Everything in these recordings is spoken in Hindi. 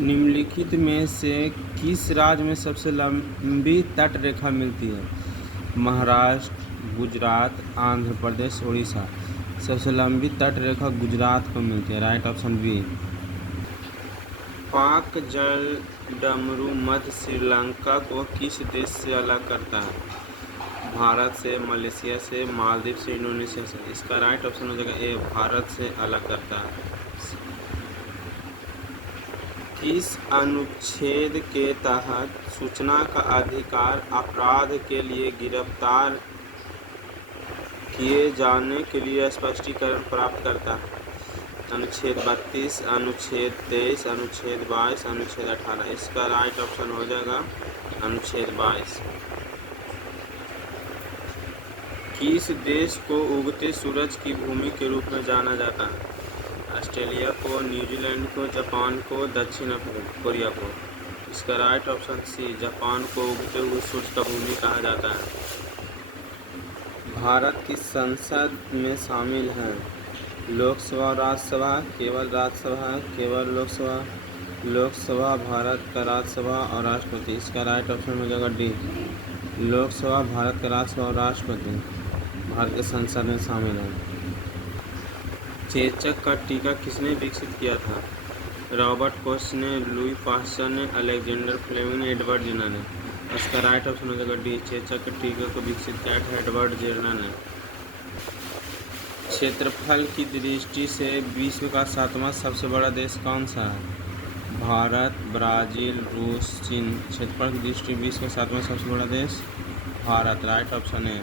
निम्नलिखित में से किस राज्य में सबसे लंबी तट रेखा मिलती है? महाराष्ट्र, गुजरात, आंध्र प्रदेश, उड़ीसा। सबसे लंबी तट रेखा गुजरात को मिलती है। Right option B. पाक जल डमरू मध्य श्रीलंका को किस देश से अलग करता है? भारत से, मलेशिया से, मालदीव से, इंडोनेशिया से। इसका राइट ऑप्शन हो जाएगा ए, भारत से अलग करता है। किस अनुच्छेद के तहत सूचना का अधिकार अपराध के लिए गिरफ्तार किए जाने के लिए स्पष्टीकरण प्राप्त करता है? अनुच्छेद 32, अनुच्छेद 23, अनुच्छेद 22, अनुच्छेद 18। इसका राइट ऑप्शन हो जाएगा अनुच्छेद 22। किस देश को उगते सूरज की भूमि के रूप में जाना जाता है? ऑस्ट्रेलिया को, न्यूजीलैंड को, जापान को, दक्षिण कोरिया को। इसका राइट ऑप्शन सी, जापान को उगते हुए सूरज का भूमि कहा जाता है। भारत की संसद में शामिल हैं लोकसभा और राज्यसभा, केवल राज्यसभा, केवल लोकसभा, लोकसभा, भारत का राज्यसभा और राष्ट्रपति। इसका राइट ऑप्शन हो जाएगा डी, लोकसभा, भारत का राज्यसभा और राष्ट्रपति भारत के संसद में शामिल हैं। चेचक का टीका किसने विकसित किया था? रॉबर्ट कोच ने, लुई पास्चर ने, अलेक्जेंडर फ्लेमिंग ने, एडवर्ड जेना ने। इसका राइट ऑप्शन हो जाएगा डी, चेचक के टीके को विकसित किया था एडवर्ड जेना ने। क्षेत्रफल की दृष्टि से विश्व का 7वां सबसे बड़ा देश कौन सा है? भारत, ब्राज़ील, रूस, चीन। क्षेत्रफल की दृष्टि विश्व का 7वां सबसे बड़ा देश भारत। राइट ऑप्शन है।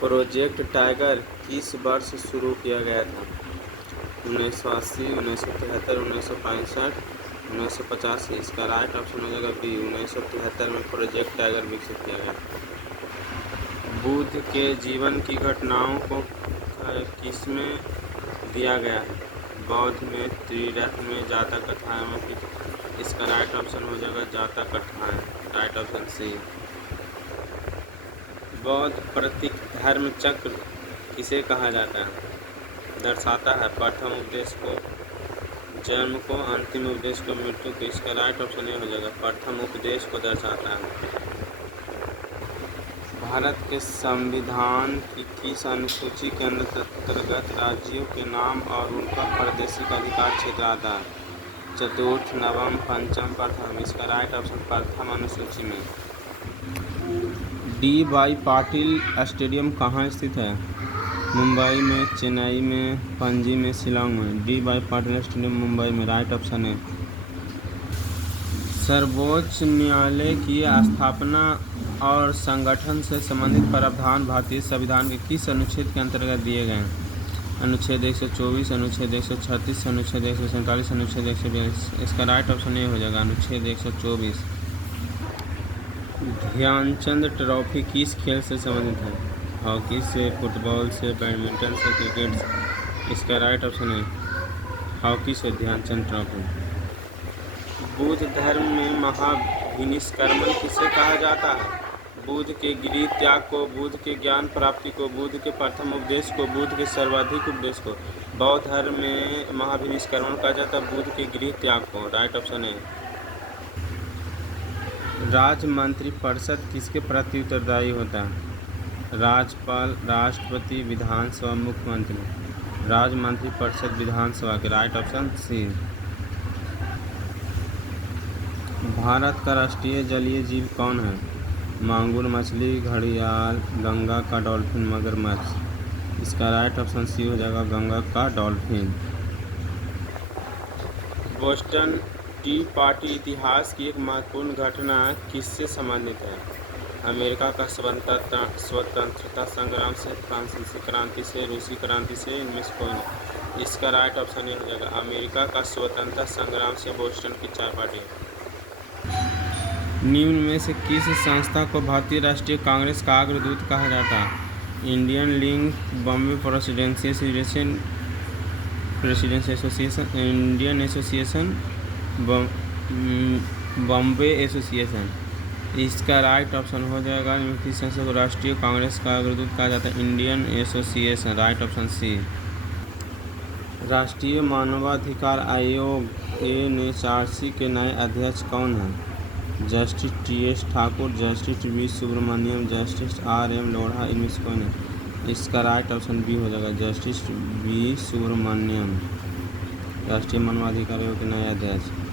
प्रोजेक्ट टाइगर किस वर्ष शुरू किया गया था? 1980, 1973, 1965, 1985। इसका राइट ऑप्शन हो जाएगा बी, 1973 में प्रोजेक्ट टाइगर विकसित किया गया। बुद्ध के जीवन की घटनाओं को किसमें दिया गया है? बौद्ध में, त्रिरत्न में, जातक कथाएं में। इसका राइट ऑप्शन हो जाएगा जातक कथाएं। Right option C. बौद्ध प्रतीक धर्म चक्र किसे कहा जाता है? दर्शाता है प्रथम उपदेश को, जन्म को, अंतिम उपदेश को, मृत्यु को। इसका राइट ऑप्शन ये हो जाएगा प्रथम उपदेश को दर्शाता है। भारत के संविधान की किस अनुसूची के अंतर्गत राज्यों के नाम और उनका प्रादेशिक अधिकार क्षेत्र आता है? चतुर्थ, नवम, पंचम, प्रथम। इसका राइट ऑप्शन प्रथम अनुसूची में। डी वाई पाटिल स्टेडियम कहाँ स्थित है? मुंबई में, चेन्नई में, पणजी में, शिलांग में। D Y Patil stadium Mumbai में। राइट ऑप्शन है। सर्वोच्च न्यायालय की स्थापना और संगठन से संबंधित प्रावधान भारतीय संविधान के किस अनुच्छेद के अंतर्गत दिए गए हैं? अनुच्छेद 124, अनुच्छेद 136, अनुच्छेद 147, अनुच्छेद 142। इसका राइट ऑप्शन ये हो जाएगा अनुच्छेद 124। ध्यानचंद ट्रॉफी किस खेल से संबंधित है? हॉकी से, फुटबॉल से, बैडमिंटन से, क्रिकेट से। इसका राइट ऑप्शन है हॉकी से ध्यानचंद ट्रॉफी। बुद्ध धर्म में महाभिनिष्क्रमण किसे कहा जाता है? बुद्ध के गृह त्याग को, बुद्ध के ज्ञान प्राप्ति को, बुद्ध के प्रथम उपदेश को, बुद्ध के सर्वाधिक उपदेश को। बौद्ध धर्म में महाभिनिष्क्रमण कहा जाता है बुद्ध के गृह त्याग को। राइट ऑप्शन है। राज्य मंत्रिपरिषद किसके प्रति उत्तरदायी होता है? राज्यपाल, राष्ट्रपति, विधानसभा, मुख्यमंत्री। राज्य मंत्रिपरिषद विधानसभा के। राइट ऑप्शन सी। भारत का राष्ट्रीय जलीय जीव कौन है? मांगुर मछली, घड़ियाल, गंगा का डॉल्फिन, मगरमच्छ। इसका राइट ऑप्शन सी हो जाएगा गंगा का डॉल्फिन। बोस्टन टी पार्टी इतिहास की एक महत्वपूर्ण घटना किससे संबंधित है? अमेरिका का स्वतंत्रता संग्राम से, फ्रांसीसी क्रांति से, रूसी क्रांति से, इनमें से कोई नहीं। इसका राइट ऑप्शन ये हो जाएगा अमेरिका का स्वतंत्रता संग्राम से बोस्टन की चाय पार्टी। निम्न में से किस संस्था को भारतीय राष्ट्रीय कांग्रेस का अग्रदूत कहा जाता है? Indian link, Bombay presidential association, Indian association, Bombay association. इसका राइट ऑप्शन हो जाएगा किस संस्था को राष्ट्रीय कांग्रेस का अग्रदूत कहा जाता है? Indian association. Right option C. राष्ट्रीय मानवाधिकार आयोग NHRC के नए अध्यक्ष कौन हैं? Justice TS Thakur, justice V Subramaniam, justice RM Lodha, इनमें से कौन है? इसका राइट ऑप्शन बी हो जाएगा, जस्टिस V सुब्रमण्यम, राष्ट्रीय मानवाधिकार आयोग के नए अध्यक्ष।